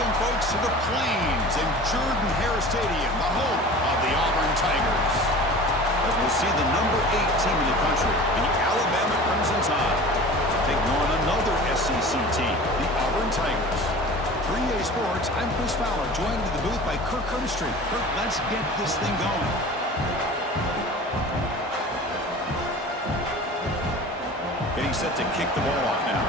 Welcome, folks, to the Plains and Jordan-Hare Stadium, the home of the Auburn Tigers. As we'll see the number 8 team in the country, the Alabama Crimson Tide, taking on another SEC team, the Auburn Tigers. For EA Sports, I'm Chris Fowler, joined in the booth by Kirk Herbstreit. Kirk, let's get this thing going. Getting set to kick the ball off now.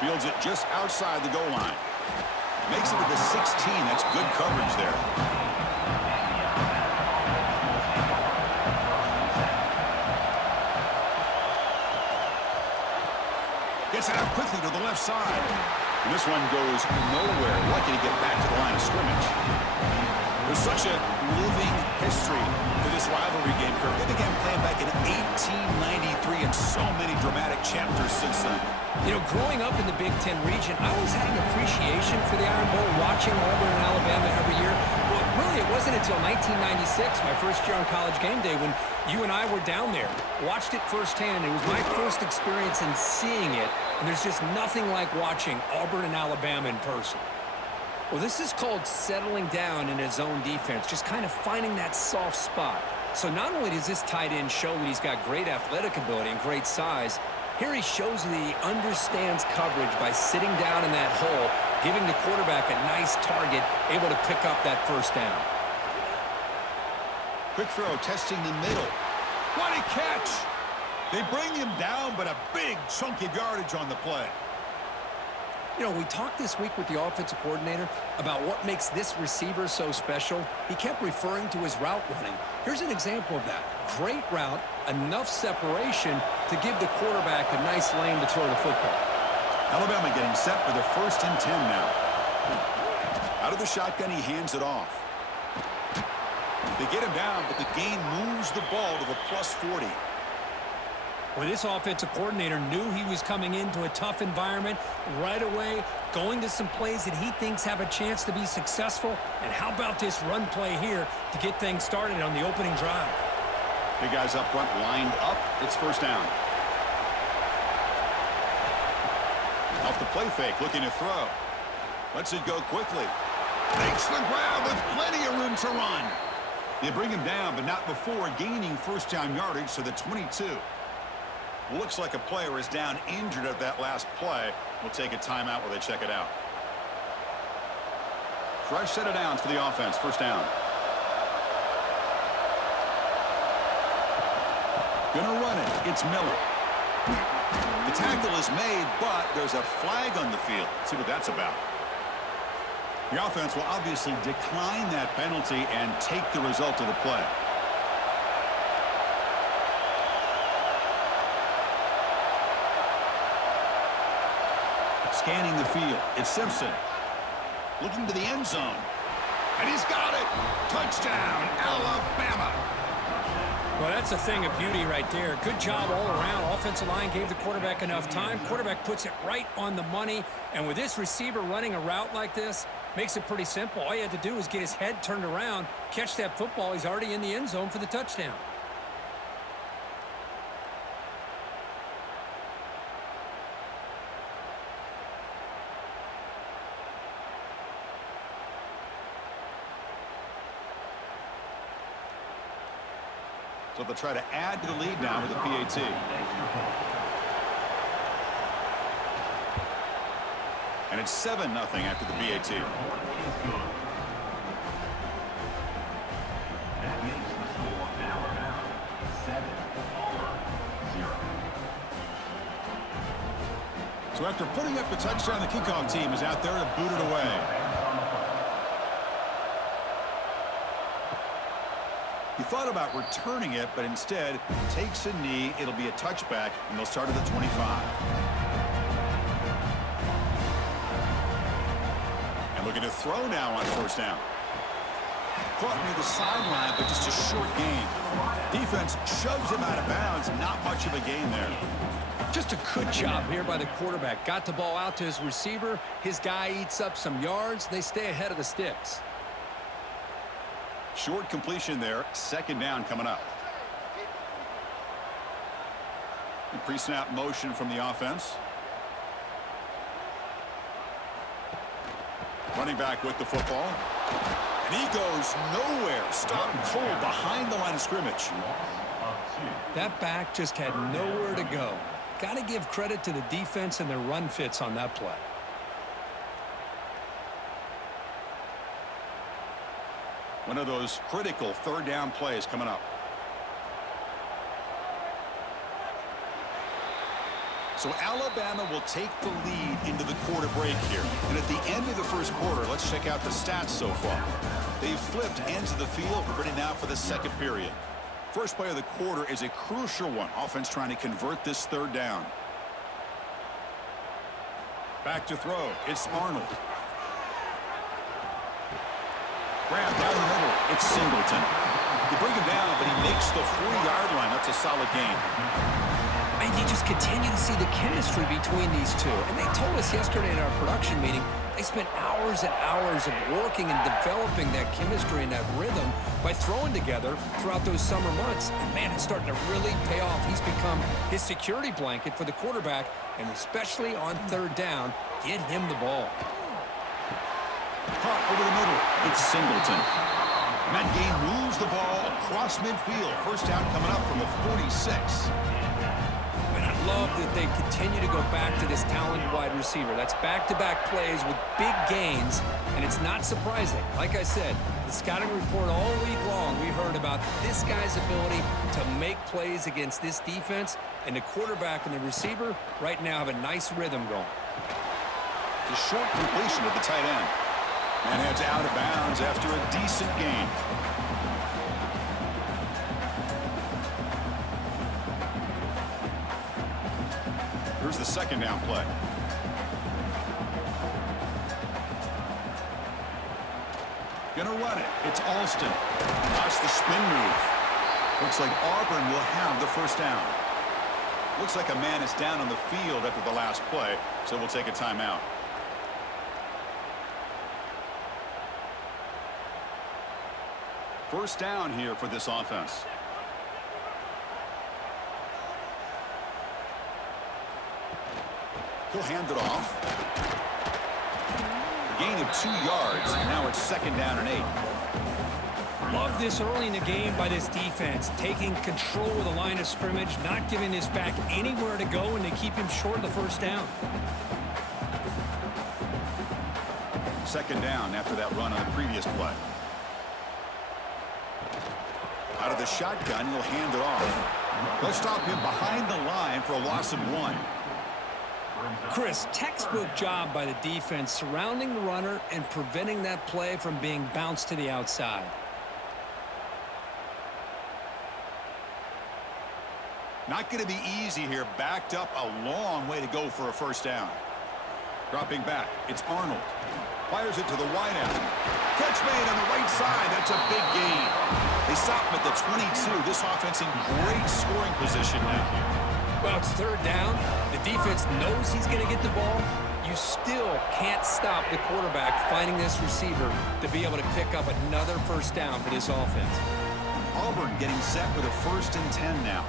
Fields it just outside the goal line. Makes it to the 16. That's good coverage there. Gets it out quickly to the left side. And this one goes nowhere. Lucky to get back to the line of scrimmage. There's such a living history to this rivalry game, Kirk. They began playing back in 1893 and so many dramatic chapters since then. You know, growing up in the Big Ten region, I always had an appreciation for the Iron Bowl, watching Auburn and Alabama every year. But really, it wasn't until 1996, my first year on College Game Day, when you and I were down there, watched it firsthand. It was my first experience in seeing it, and there's just nothing like watching Auburn and Alabama in person. Well, this is called settling down in his own defense, just kind of finding that soft spot. So not only does this tight end show that he's got great athletic ability and great size, here he shows that he understands coverage by sitting down in that hole, giving the quarterback a nice target, able to pick up that first down. Quick throw, testing the middle. What a catch! They bring him down, but a big chunk of yardage on the play. You know, we talked this week with the offensive coordinator about what makes this receiver so special. He kept referring to his route running. Here's an example of that. Great route, enough separation to give the quarterback a nice lane to throw the football. Alabama getting set for the 1st and 10 now. Out of the shotgun, he hands it off. They get him down, but the gain moves the ball to the +40. Well, this offensive coordinator knew he was coming into a tough environment right away, going to some plays that he thinks have a chance to be successful. And how about this run play here to get things started on the opening drive? Big guys up front lined up. It's first down. Off the play fake, looking to throw. Lets it go quickly. Makes the grab with plenty of room to run. They bring him down, but not before gaining first-down yardage to the 22. Looks like a player is down injured at that last play. We'll take a timeout while they check it out. Fresh set of downs for the offense. First down. Gonna run it. It's Miller. The tackle is made, but there's a flag on the field. Let's see what that's about. The offense will obviously decline that penalty and take the result of the play. Scanning the field. It's Simpson. Looking to the end zone. And he's got it. Touchdown, Alabama. Well, that's a thing of beauty right there. Good job all around. Offensive line gave the quarterback enough time. Quarterback puts it right on the money. And with this receiver running a route like this, makes it pretty simple. All you had to do was get his head turned around, catch that football. He's already in the end zone for the touchdown. So they'll try to add to the lead now with a PAT. And it's 7-0 after the PAT. So after putting up the touchdown, the kickoff team is out there to boot it away. He thought about returning it, but instead takes a knee. It'll be a touchback, and they'll start at the 25. And looking to throw now on first down. Caught near the sideline, but just a short gain. Defense shoves him out of bounds. Not much of a gain there. Just a good job here by the quarterback. Got the ball out to his receiver. His guy eats up some yards. They stay ahead of the sticks. Short completion there. Second down coming up. Pre-snap motion from the offense. Running back with the football. And he goes nowhere. Stopped cold behind the line of scrimmage. That back just had nowhere to go. Got to give credit to the defense and their run fits on that play. One of those critical third down plays coming up. So Alabama will take the lead into the quarter break here. And at the end of the first quarter, let's check out the stats so far. They've flipped ends of the field, ready now for the second period. First play of the quarter is a crucial one. Offense trying to convert this third down. Back to throw. It's Arnold. Grab down the middle. It's Singleton. They bring him down, but he makes the 40-yard line. That's a solid gain. And you just continue to see the chemistry between these two. And they told us yesterday in our production meeting, they spent hours and hours of working and developing that chemistry and that rhythm by throwing together throughout those summer months. And, man, it's starting to really pay off. He's become his security blanket for the quarterback, and especially on third down, get him the ball. Caught over the middle. It's Singleton. And that game moves the ball across midfield. First down coming up from the 46. And I love that they continue to go back to this talented wide receiver. That's back-to-back plays with big gains, and it's not surprising. Like I said, the scouting report all week long, we heard about this guy's ability to make plays against this defense, and the quarterback and the receiver right now have a nice rhythm going. The short completion of the tight end. And heads out of bounds after a decent gain. Here's the second down play. Gonna run it. It's Alston. That's the spin move. Looks like Auburn will have the first down. Looks like a man is down on the field after the last play, so we'll take a timeout. First down here for this offense. He'll hand it off. A gain of 2 yards, and now it's second down and 8. Love this early in the game by this defense, taking control of the line of scrimmage, not giving this back anywhere to go, and they keep him short of the first down. Second down after that run on the previous play. Out of the shotgun, he'll hand it off. They'll stop him behind the line for a loss of 1. Chris, textbook job by the defense surrounding the runner and preventing that play from being bounced to the outside. Not going to be easy here. Backed up a long way to go for a first down. Dropping back, it's Arnold. Fires it to the wideout. Catch made on the right side. That's a big gain. They stop him at the 22. This offense in great scoring position now. Well, it's third down. The defense knows he's going to get the ball. You still can't stop the quarterback finding this receiver to be able to pick up another first down for this offense. Auburn getting set with a 1st and 10 now.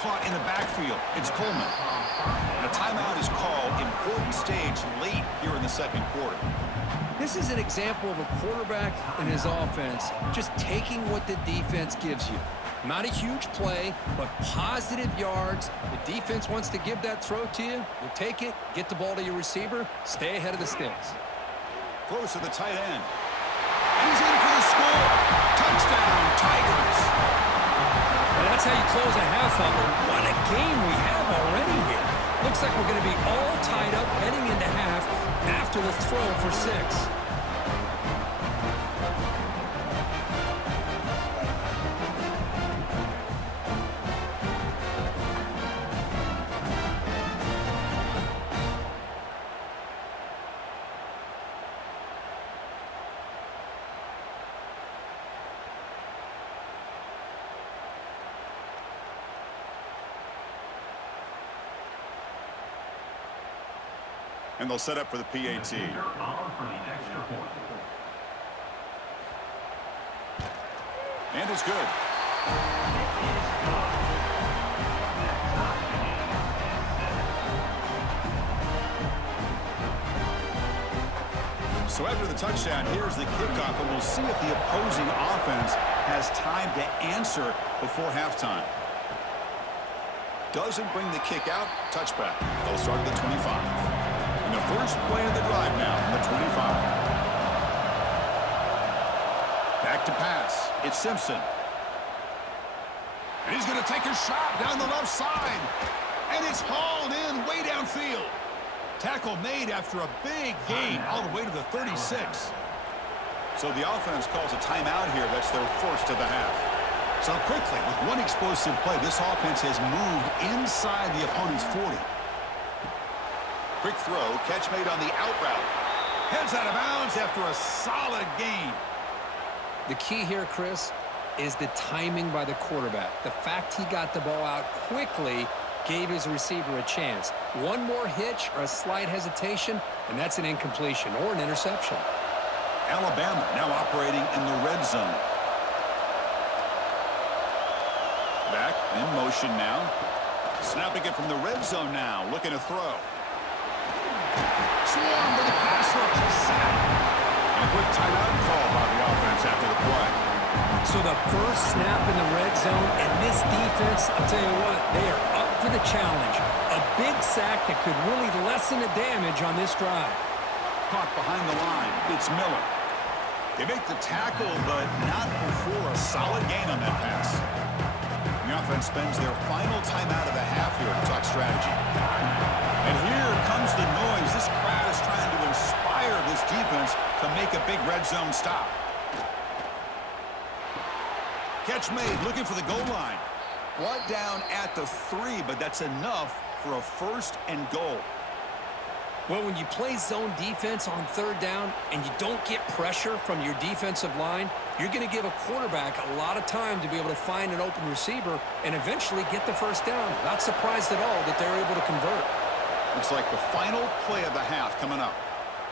Caught in the backfield. It's Coleman. And a timeout is called. Important stage late here in the second quarter. This is an example of a quarterback and his offense just taking what the defense gives you. Not a huge play, but positive yards. The defense wants to give that throw to you. You take it, get the ball to your receiver, stay ahead of the sticks. Throws to the tight end. He's in for the score. Touchdown, Tigers. Well, that's how you close a half of it. What a game we have already here. Looks like we're going to be all tied up heading into half after the throw for 6. And they'll set up for the PAT. And it's good. So after the touchdown, here's the kickoff, and we'll see if the opposing offense has time to answer before halftime. Doesn't bring the kick out. Touchback. They'll start at the 25. And the first play of the drive now from the 25. Back to pass. It's Simpson. And he's going to take a shot down the left side. And it's hauled in way downfield. Tackle made after a big gain all the way to the 36. So the offense calls a timeout here. That's their first of the half. So quickly, with one explosive play, this offense has moved inside the opponent's 40. Quick throw, catch made on the out route. Heads out of bounds after a solid gain. The key here, Chris, is the timing by the quarterback. The fact he got the ball out quickly gave his receiver a chance. One more hitch or a slight hesitation, and that's an incompletion or an interception. Alabama now operating in the red zone. Back in motion now. Snapping it from the red zone now. Looking to throw. Swarm to the pass rush. Sack. And a quick timeout call by the offense after the play. So the first snap in the red zone, and this defense, I'll tell you what, they are up for the challenge. A big sack that could really lessen the damage on this drive. Caught behind the line. It's Miller. They make the tackle, but not before a solid gain on that pass. The offense spends their final timeout of the half here to talk strategy. And here comes the noise. This crowd is trying to inspire this defense to make a big red zone stop. Catch made, looking for the goal line. Brought down at the 3, but that's enough for a first and goal. Well, when you play zone defense on third down and you don't get pressure from your defensive line, you're going to give a quarterback a lot of time to be able to find an open receiver and eventually get the first down. Not surprised at all that they're able to convert. Looks like the final play of the half coming up.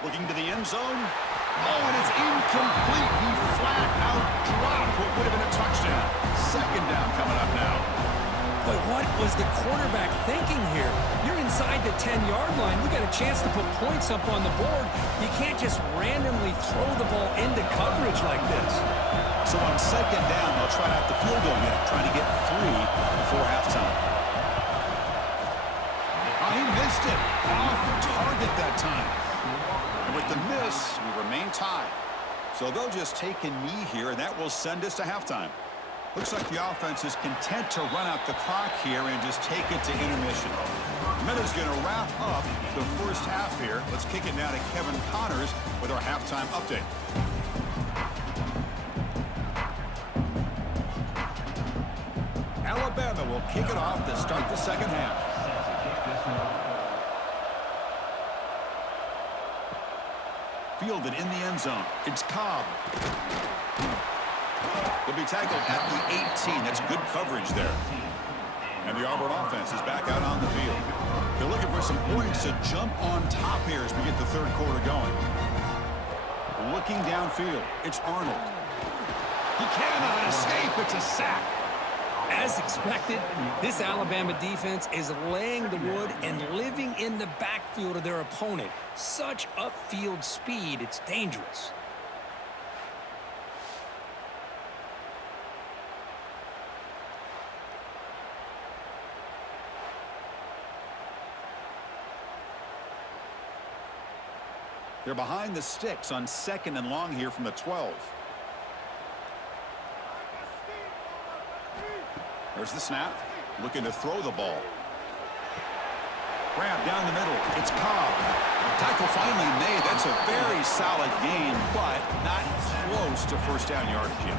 Looking to the end zone. Oh, and it's incomplete. He flat out dropped what would have been a touchdown. Second down coming up now. But what was the quarterback thinking here? You're inside the 10-yard line. You got a chance to put points up on the board. You can't just randomly throw the ball into coverage like this. So on second down, they'll try out the field goal unit, trying to get 3 before halftime. Oh, he missed it. Off target that time. And with the miss, we remain tied. So they'll just take a knee here, and that will send us to halftime. Looks like the offense is content to run out the clock here and just take it to intermission. Miller's going to wrap up the first half here. Let's kick it now to Kevin Connors with our halftime update. Alabama will kick it off to start the second half. Fielded in the end zone. It's Cobb. He'll be tackled at the 18. That's good coverage there. And the Auburn offense is back out on the field. They're looking for some points to jump on top here as we get the third quarter going. Looking downfield, it's Arnold. He cannot escape. It's a sack. As expected, this Alabama defense is laying the wood and living in the backfield of their opponent. Such upfield speed, it's dangerous. They're behind the sticks on second and long here from the 12. There's the snap. Looking to throw the ball. Grab down the middle. It's Cobb. Tackle finally made. That's a very solid gain, but not close to first down yardage yet.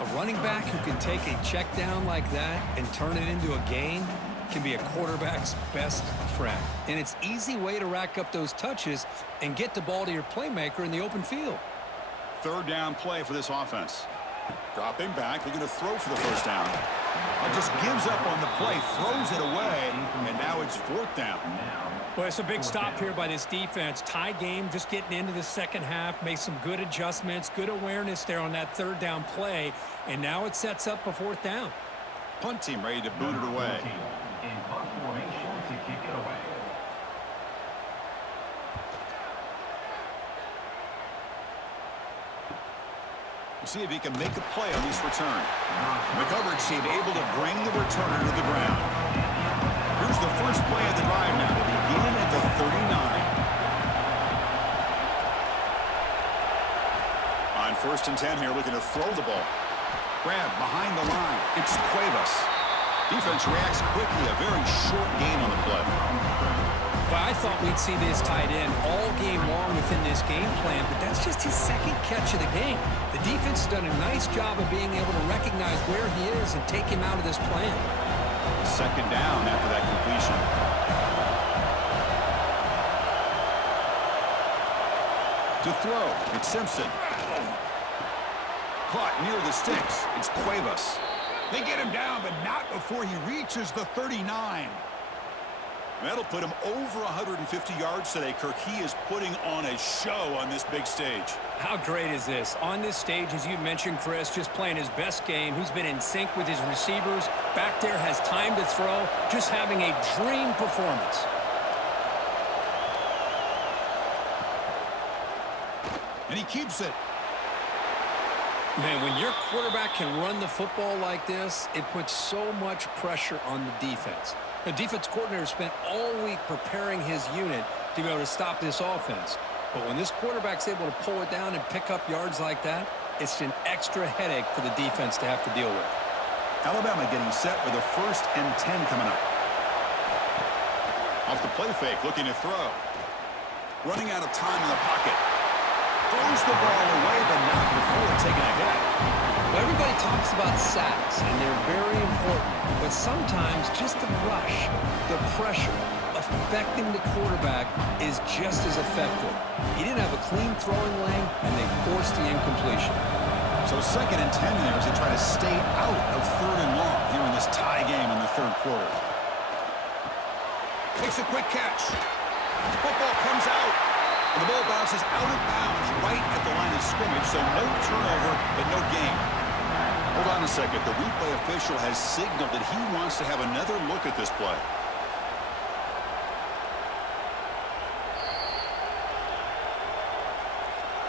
A running back who can take a check down like that and turn it into a gain can be a quarterback's best friend. And it's an easy way to rack up those touches and get the ball to your playmaker in the open field. Third down play for this offense. Dropping back, looking to throw for the first down. Just gives up on the play, throws it away, and now it's fourth down. Well, it's a big stop here by this defense. Tie game, just getting into the second half, made some good adjustments, good awareness there on that third down play, and now it sets up a fourth down. Punt team ready to boot it away. In punt formation to kick it away. See if he can make a play on this return. The coverage team able to bring the returner to the ground. Here's the first play of the drive now to begin at the 39. On 1st and 10 here, looking to throw the ball. Grab behind the line. It's Cuevas. Defense reacts quickly. A very short gain on the play. Well, I thought we'd see this tight end all game long within this game plan, but that's just his second catch of the game. The defense has done a nice job of being able to recognize where he is and take him out of this plan. 2nd down after that completion. To throw, it's Simpson. Caught near the sticks. It's Cuevas. They get him down, but not before he reaches the 39. That'll put him over 150 yards today, Kirk. He is putting on a show on this big stage. How great is this? On this stage, as you mentioned, Chris, just playing his best game. He's been in sync with his receivers. Back there, has time to throw. Just having a dream performance. And he keeps it. Man, when your quarterback can run the football like this, it puts so much pressure on the defense. The defense coordinator spent all week preparing his unit to be able to stop this offense. But when this quarterback's able to pull it down and pick up yards like that, it's an extra headache for the defense to have to deal with. Alabama getting set with a 1st and 10 coming up. Off the play fake, looking to throw. Running out of time in the pocket. Throws the ball away, but not before taking a hit. Well, everybody talks about sacks, and they're very important. But sometimes just the rush, the pressure, affecting the quarterback is just as effective. He didn't have a clean throwing lane, and they forced the incompletion. So 2nd and 10 there as they try to stay out of 3rd and long here in this tie game in the 3rd quarter. Takes a quick catch. Football comes out. And the ball bounces out of bounds right at the line of scrimmage, so no turnover, but no gain. Hold on a second. The replay official has signaled that he wants to have another look at this play.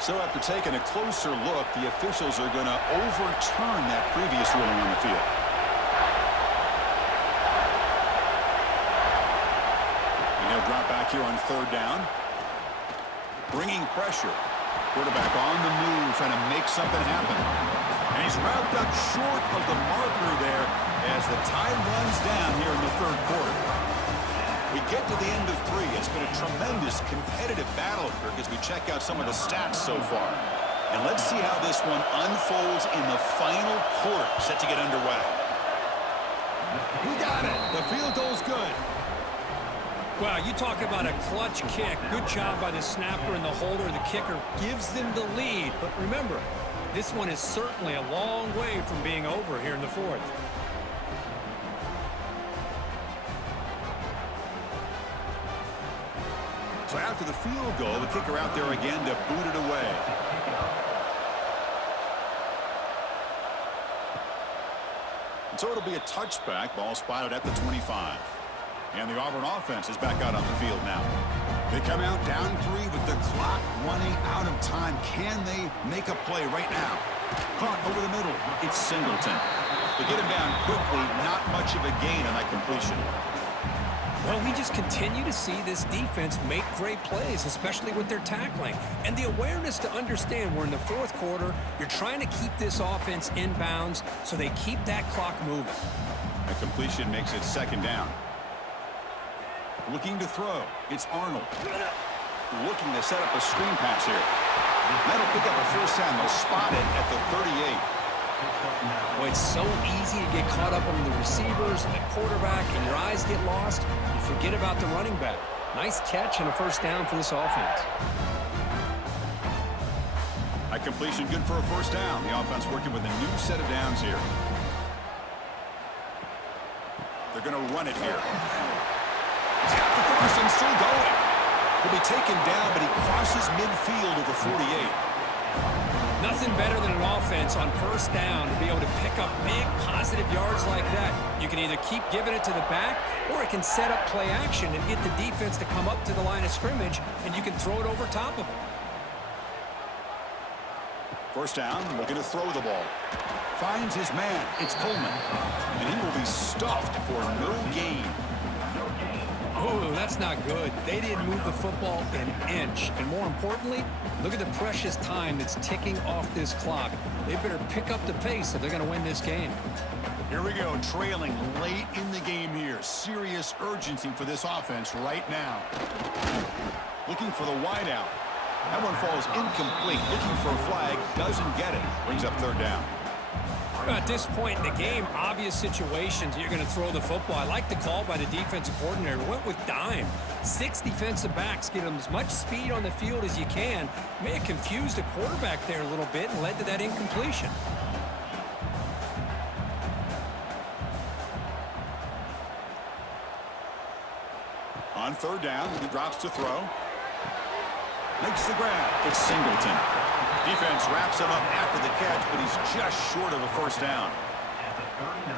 So after taking a closer look, the officials are going to overturn that previous ruling on the field. And he'll drop back here on 3rd down. Bringing pressure. Quarterback on the move, trying to make something happen. And he's wrapped up short of the marker there as the time runs down here in the 3rd quarter. We get to the end of 3. It's been a tremendous competitive battle, Kirk, as we check out some of the stats so far. And let's see how this one unfolds in the final quarter, set to get underway. He got it. The field goal's good. Wow, you talk about a clutch kick. Good job by the snapper and the holder. The kicker gives them the lead. But remember, this one is certainly a long way from being over here in the 4th. So after the field goal, the kicker out there again to boot it away. And so it'll be a touchback. Ball spotted at the 25. And the Auburn offense is back out on the field now. They come out down 3 with the clock running out of time. Can they make a play right now? Caught over the middle. It's Singleton. They get him down quickly. Not much of a gain on that completion. Well, we just continue to see this defense make great plays, especially with their tackling. And the awareness to understand we're in the 4th quarter, you're trying to keep this offense in bounds so they keep that clock moving. A completion makes it 2nd down. Looking to throw. It's Arnold. Looking to set up a screen pass here. That'll pick up a 1st down. They'll spot it at the 38. Well, it's so easy to get caught up on the receivers and the quarterback, and your eyes get lost. You forget about the running back. Nice catch and a 1st down for this offense. A completion good for a 1st down. The offense working with a new set of downs here. They're going to run it here. He's got the 1st and still going. He'll be taken down, but he crosses midfield over 48. Nothing better than an offense on 1st down to be able to pick up big positive yards like that. You can either keep giving it to the back, or it can set up play action and get the defense to come up to the line of scrimmage, and you can throw it over top of them. First down, looking to throw the ball. Finds his man. It's Coleman. And he will be stuffed for no gain. Oh, that's not good. They didn't move the football an inch. And more importantly, look at the precious time that's ticking off this clock. They better pick up the pace if they're going to win this game. Here we go, trailing late in the game here. Serious urgency for this offense right now. Looking for the wideout. That one falls incomplete. Looking for a flag, doesn't get it. Brings up third down. At this point in the game, obvious situations, you're going to throw the football. I like the call by the defensive coordinator. Went with dime. 6 defensive backs, get them as much speed on the field as you can. May have confused the quarterback there a little bit and led to that incompletion. On third down, he drops to throw. Makes the grab. It's Singleton. Defense wraps him up after the catch, but he's just short of a first down.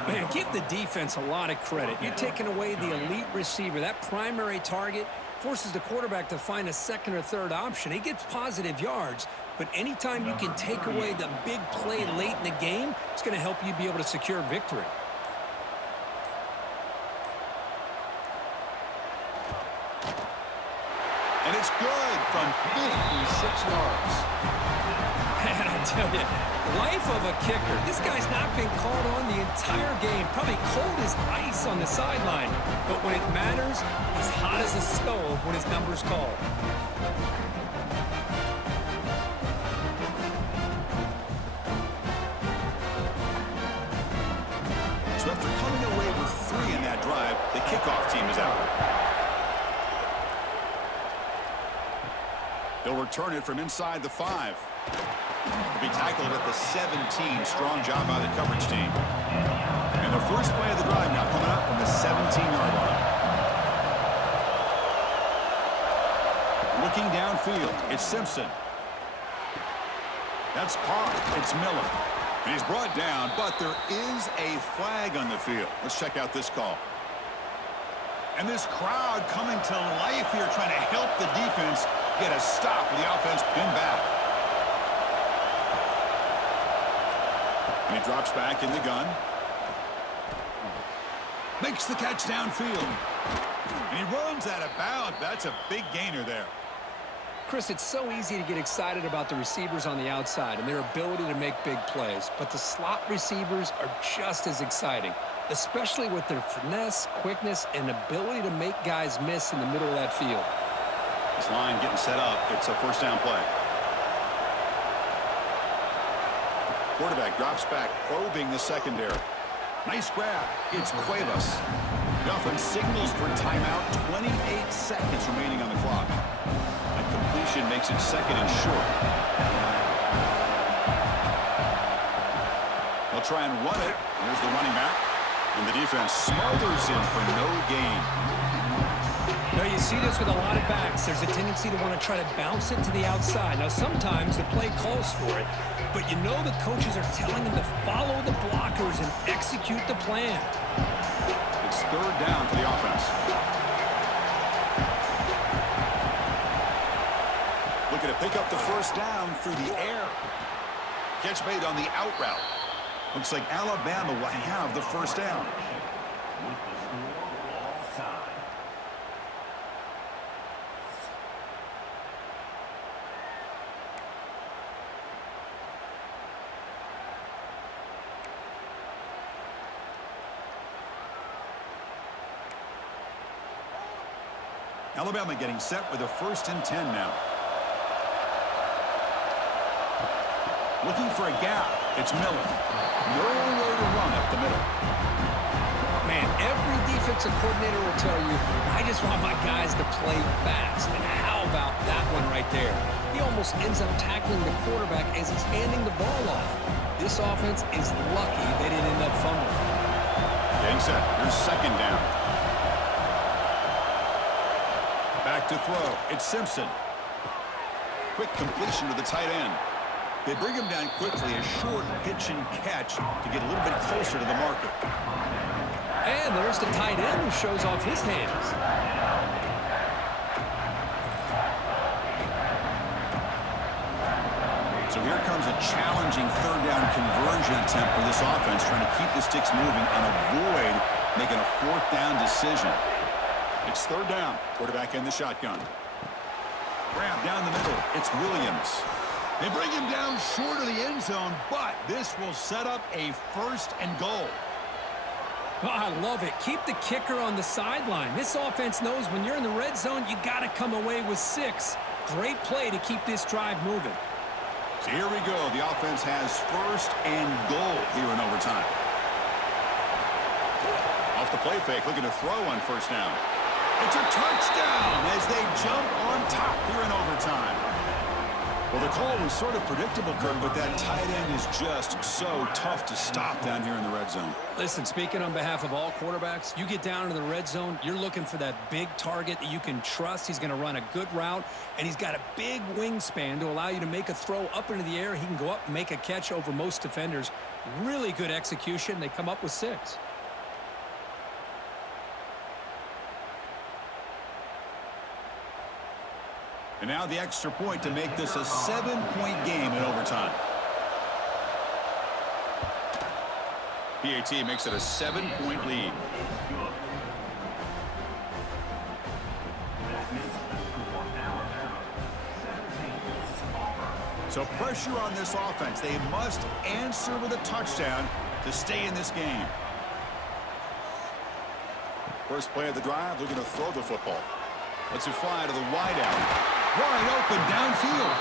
Man, give the defense a lot of credit. You're taking away the elite receiver. That primary target forces the quarterback to find a second or third option. He gets positive yards, but anytime you can take away the big play late in the game, it's going to help you be able to secure victory. And it's good from 56 yards. And I tell you, life of a kicker. This guy's not been called on the entire game. Probably cold as ice on the sideline. But when it matters, he's hot as a stove when his number's called. So after coming away with 3 in that drive, the kickoff team is out. They'll return it from inside the 5. He'll be tackled at the 17. Strong job by the coverage team. And the first play of the drive now coming up from the 17-yard line. Looking downfield, it's Simpson. That's caught. It's Miller. And he's brought down, but there is a flag on the field. Let's check out this call. And this crowd coming to life here, trying to help the defense get a stop with the offense pinned back. And he drops back in the gun. Makes the catch downfield. And he runs out of bounds. That's a big gainer there. Chris, it's so easy to get excited about the receivers on the outside and their ability to make big plays, but the slot receivers are just as exciting, especially with their finesse, quickness, and ability to make guys miss in the middle of that field. This line getting set up. It's a first down play. Quarterback drops back, probing the secondary. Nice grab. It's Cuevas. The offense signals for timeout. 28 seconds remaining on the clock. A completion makes it second and short. They'll try and run it. Here's the running back. And the defense smothers him for no gain. Now, you see this with a lot of backs. There's a tendency to want to try to bounce it to the outside. Now, sometimes the play calls for it, but you know the coaches are telling them to follow the blockers and execute the plan. It's third down for the offense. Looking to pick up the first down through the air. Catch made on the out route. Looks like Alabama will have the first down. Alabama getting set with a 1st and 10 now. Looking for a gap. It's Miller. Nowhere to run up the middle. Man, every defensive coordinator will tell you, I just want my guys to play fast. And how about that one right there? He almost ends up tackling the quarterback as he's handing the ball off. This offense is lucky they didn't end up fumbling. Getting set. Here's second down. Back to throw. It's Simpson. Quick completion to the tight end. They bring him down quickly, a short pitch and catch to get a little bit closer to the marker. And there's the tight end who shows off his hands. So here comes a challenging third down conversion attempt for this offense, trying to keep the sticks moving and avoid making a fourth down decision. It's third down. Quarterback in the shotgun. Grab down the middle. It's Williams. They bring him down short of the end zone, but this will set up a first and goal. Oh, I love it. Keep the kicker on the sideline. This offense knows when you're in the red zone, you got to come away with 6. Great play to keep this drive moving. So here we go. The offense has first and goal here in overtime. Off the play fake, looking to throw on first down. It's a touchdown as they jump on top here in overtime. Well, the call was sort of predictable, Kurt, but that tight end is just so tough to stop down here in the red zone. Listen, speaking on behalf of all quarterbacks, you get down into the red zone, you're looking for that big target that you can trust. He's going to run a good route, and he's got a big wingspan to allow you to make a throw up into the air. He can go up and make a catch over most defenders. Really good execution. They come up with 6. And now the extra point to make this a 7-point game in overtime. PAT makes it a 7-point lead. So pressure on this offense. They must answer with a touchdown to stay in this game. First play of the drive, looking to throw the football. Lets it fly to the wideout. Wide open downfield.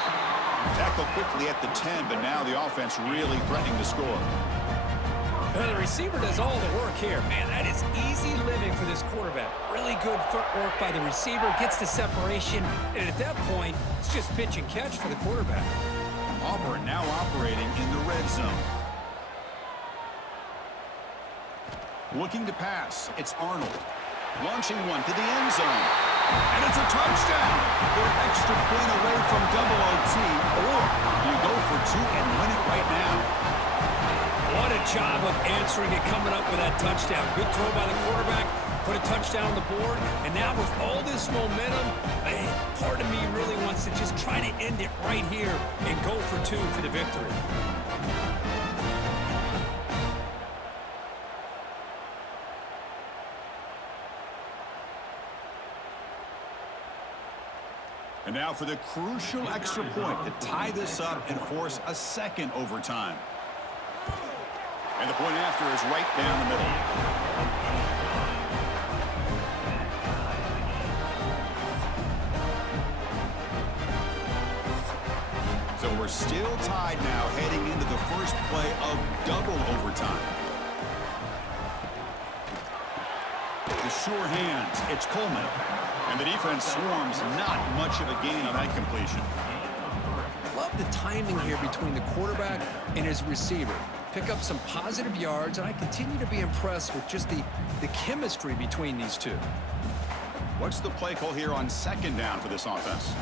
Tackle quickly at the 10, but now the offense really threatening to score. The receiver does all the work here. Man, that is easy living for this quarterback. Really good footwork by the receiver. Gets the separation. And at that point, it's just pitch and catch for the quarterback. Auburn now operating in the red zone. Looking to pass. It's Arnold. Launching one to the end zone. And it's a touchdown. They're an extra point away from double OT, or you go for 2 and win it right now. What a job of answering it, coming up with that touchdown. Good throw by the quarterback, put a touchdown on the board, and now with all this momentum, man, part of me really wants to just try to end it right here and go for 2 for the victory. And now for the crucial extra point to tie this up and force a second overtime. And the point after is right down the middle. So we're still tied now heading into the first play of double overtime. The sure hands, it's Coleman. And the defense swarms, not much of a gain on that completion. Love the timing here between the quarterback and his receiver. Pick up some positive yards, and I continue to be impressed with just the chemistry between these two. What's the play call here on second down for this offense?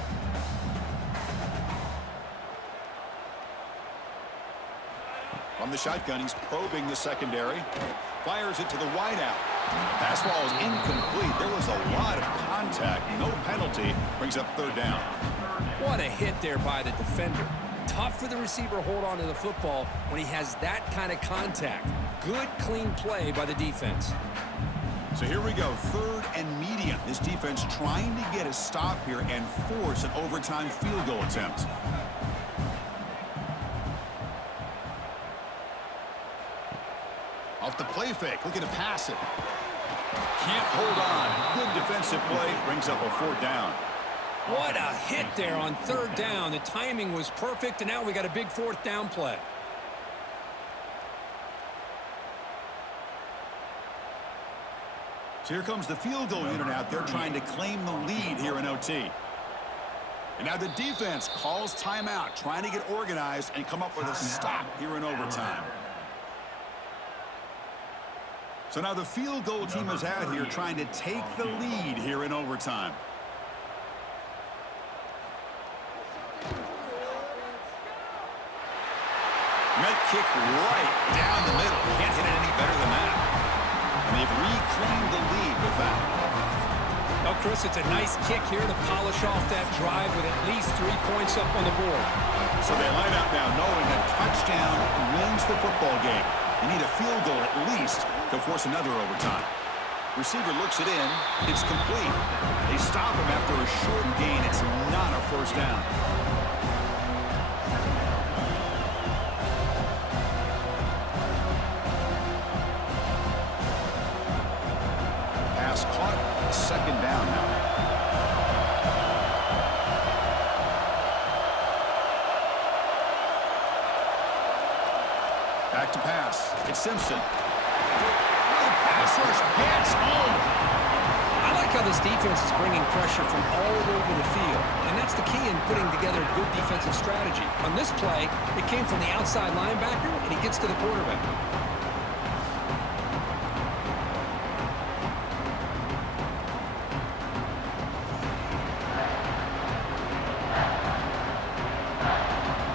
From the shotgun, he's probing the secondary. Fires it to the wideout. Pass ball is incomplete. There was a lot of contact. No penalty. Brings up third down. What a hit there by the defender. Tough for the receiver to hold on to the football when he has that kind of contact. Good, clean play by the defense. So here we go. Third and medium. This defense trying to get a stop here and force an overtime field goal attempt. Off the play fake, looking to pass it. Can't hold on. Good defensive play, brings up a fourth down. What a hit there on third down. The timing was perfect, and now we got a big fourth down play. So here comes the field goal unit out there trying to claim the lead here in OT. And now the defense calls timeout, trying to get organized and come up with a stop here in overtime. So now the field goal team is out here trying to take the lead here in overtime. Net kick right down the middle. Can't hit it any better than that. And they've reclaimed the lead with that. Chris, it's a nice kick here to polish off that drive with at least 3 points up on the board. So they line out now knowing a touchdown wins the football game. They need a field goal at least to force another overtime. Receiver looks it in. It's complete. They stop him after a short gain. It's not a first down. Pass caught. Second down now. Back to pass. It's Simpson. Pass rush gets home. I like how this defense is bringing pressure from all over the field, and that's the key in putting together good defensive strategy. On this play, it came from the outside linebacker, and he gets to the quarterback.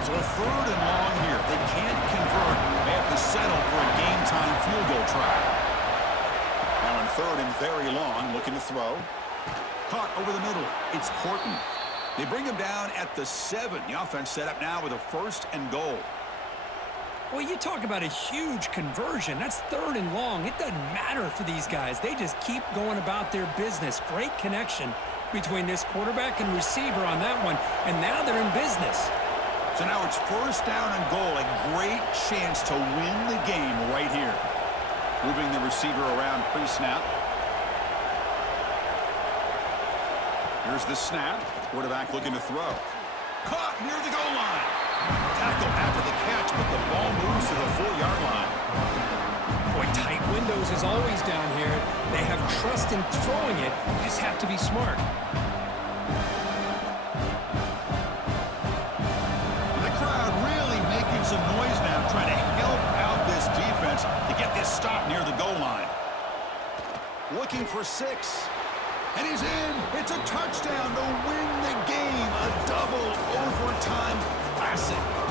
So a third and long here. They can't convert. They have to settle for a game-time field goal try. Now in third and very long, looking to throw. Caught over the middle. It's Horton. They bring him down at the 7. The offense set up now with a first and goal. Well, you talk about a huge conversion. That's third and long. It doesn't matter for these guys. They just keep going about their business. Great connection between this quarterback and receiver on that one, and now they're in business. So now it's first down and goal. A great chance to win the game right here. Moving the receiver around pre-snap. Here's the snap. Quarterback looking to throw. Caught near the goal line. Tackle after the catch, but the ball moves to the 4-yard line. Boy, tight windows is always down here. They have trust in throwing it. You just have to be smart. The crowd really making some noise now, trying to help out this defense to get this stop near the goal line. Looking for 6. And he's in. It's a touchdown to win the game. A double overtime classic.